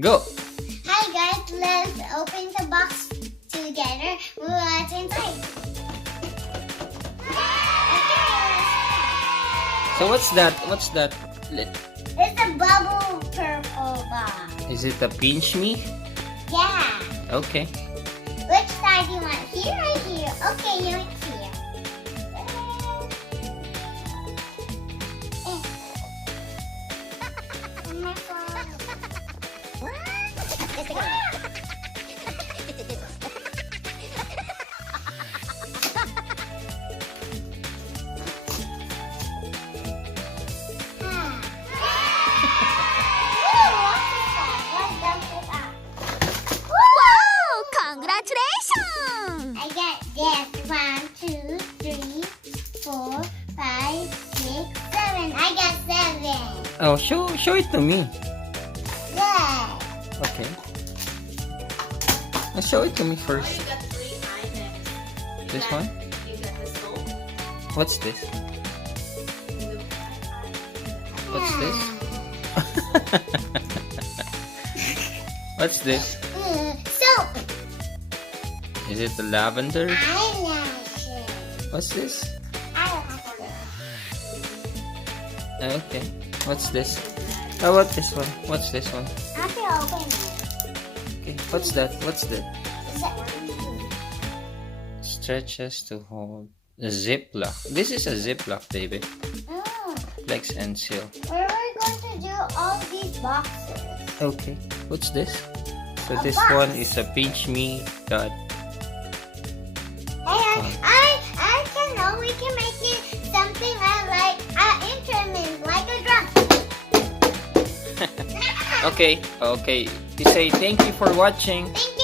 Go! Hi guys, let's open the box together. What's inside? So what's that? What's that? It's a bubble purple box. Is it a pinch me? Yeah. Okay. Which side do you want? Here or here? Okay, you want here. My phone. Wow! Congratulations! I get this. 1, 2, 3, 4, 5, 6, 7. I got 7. Oh, show it to me. Good. Okay. Show it to me Oh, first. you got 3 items. This one? You got the soap. What's this? What's this? What's this? Soap. Is it the lavender? Eyelashes. What's this? Eyelashes. Okay. What's this? How about this one? What's this one? I have to open it. Okay. What's that? What's that? Is it- Stretches to hold. A ziplock. This is a ziplock, baby. Mm. Flex and seal. Where are we going to do all these boxes? Okay. What's this? So A this box. one is a pinch me dot. Hey, I can know we can make it something like instrument, like a drum. Okay. Okay. You say thank you for watching. Thank